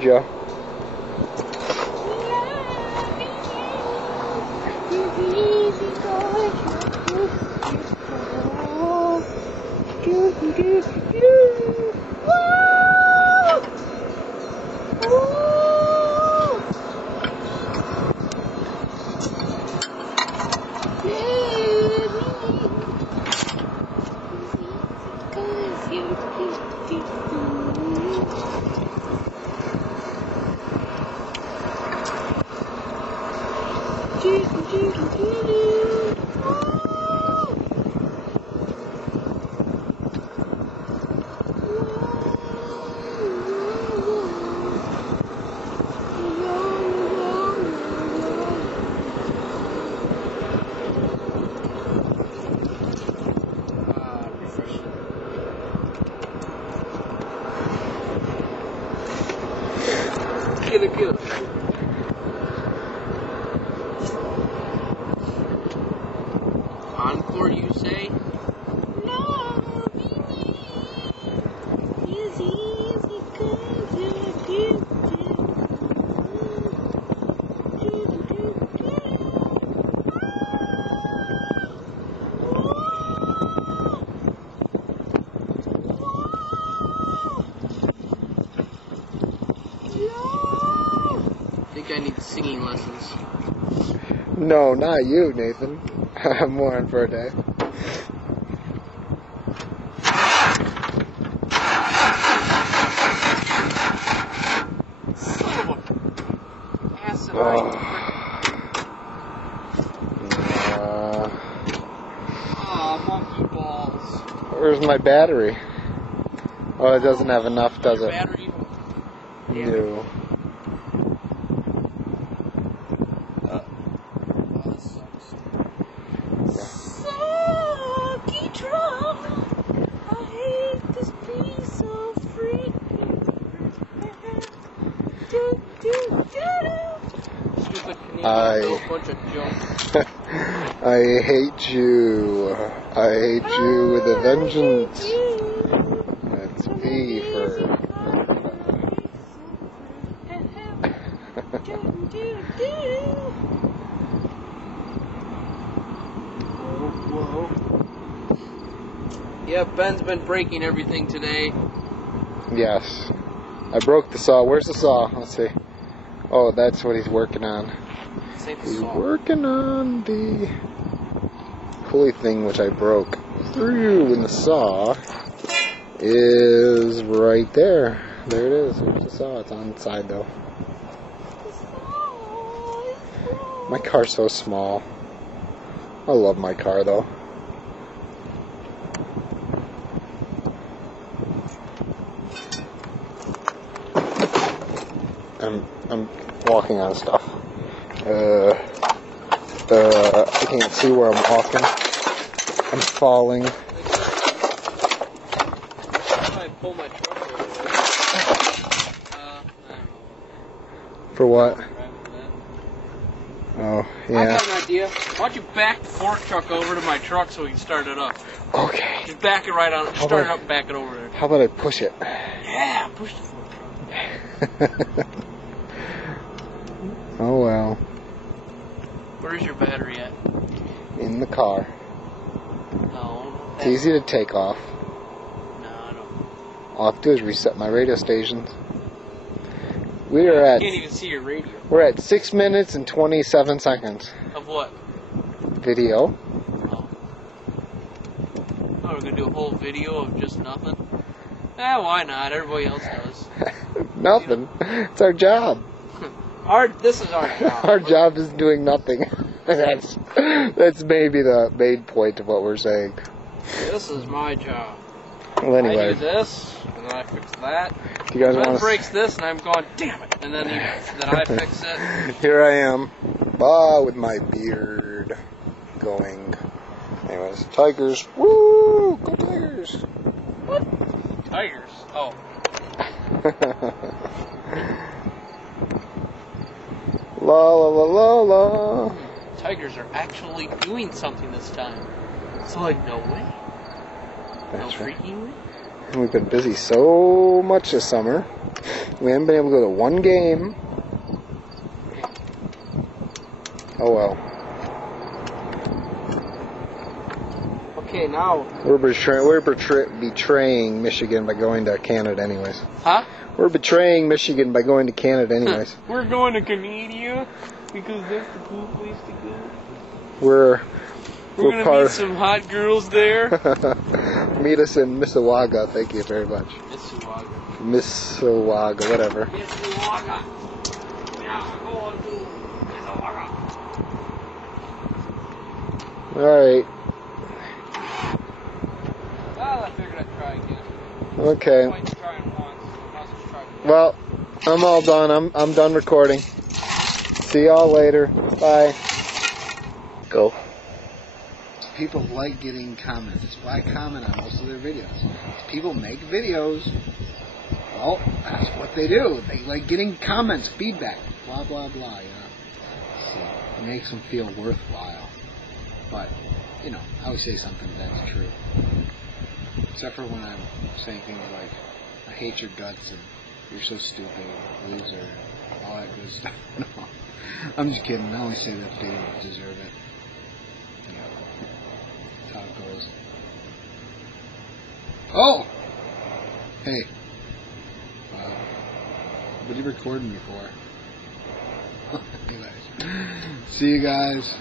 Joe. Good. Encore, you say? No, easy, I think I need singing lessons. No, not you, Nathan. I'm more on for a day. Son of a acid monkey balls. Where's my battery? Oh, it doesn't have enough, does it? Battery? No. This sucks. Sucky drum. I hate this piece of freaking. Stupid Canadian, bunch of junk. I hate you. I hate you with a vengeance. That's V for... Yeah, Ben's been breaking everything today. Yes. I broke the saw. Where's the saw? Let's see. Oh, that's what he's working on. He's working on the pulley thing which I broke through, and the saw is right there. There it is. There's the saw. It's on the side though. My car's so small. I love my car though. I'm walking on stuff. I can't see where I'm walking. I'm falling. I pull my truck over there. I don't know. For what? Oh, I yeah. got an idea. Why don't you back the fork truck over to my truck so we can start it up? Okay. Just back it right on. Just start it up and back it over there. How about I push it? Yeah, push the fork truck. Oh well. Where's your battery at? In the car. No. It's easy to take off. No, I don't. All I have to do is reset my radio stations. We are at... You can't even see your radio. We're at 6 minutes and 27 seconds. Of what? Video. Oh. Oh, we're gonna do a whole video of just nothing? Why not? Everybody else does. Nothing. It's our job. This is our job. Our job is doing nothing. That's maybe the main point of what we're saying. This is my job. Well, anyway. I do this, and then I fix that. Do you guys Ben want to... breaks this, and I'm going, damn it. And then I fix it. Here I am, with my beard going. Anyways, Tigers. Woo! Go Tigers! What? Tigers. Oh. La la la la la. Tigers are actually doing something this time. So like, no way. That's No right. freaking way. And we've been busy so much this summer. We haven't been able to go to one game. Oh well. Okay, now. We're betraying Michigan by going to Canada anyways. Huh? We're betraying Michigan by going to Canada anyways. We're going to Canada because that's the cool place to go. We're gonna meet some hot girls there. Meet us in Mississauga. Thank you very much. Mississauga, whatever. Mississauga. Yeah, we're going to Mississauga. Alright. Well, I figured I'd try again. Okay. Well, I'm all done. I'm done recording. See y'all later. Bye. Go. People like getting comments. That's why I comment on most of their videos. People make videos. Well, that's what they do. They like getting comments, feedback, blah, blah, blah, you know. So it makes them feel worthwhile. But, you know, I always say something that's true. Except for when I'm saying things like, I hate your guts and you're so stupid, loser, all that good stuff. No, I'm just kidding. I only say that if they don't deserve it. You know, that's how it goes. Oh! Hey. What are you recording me for? Anyways, see you guys.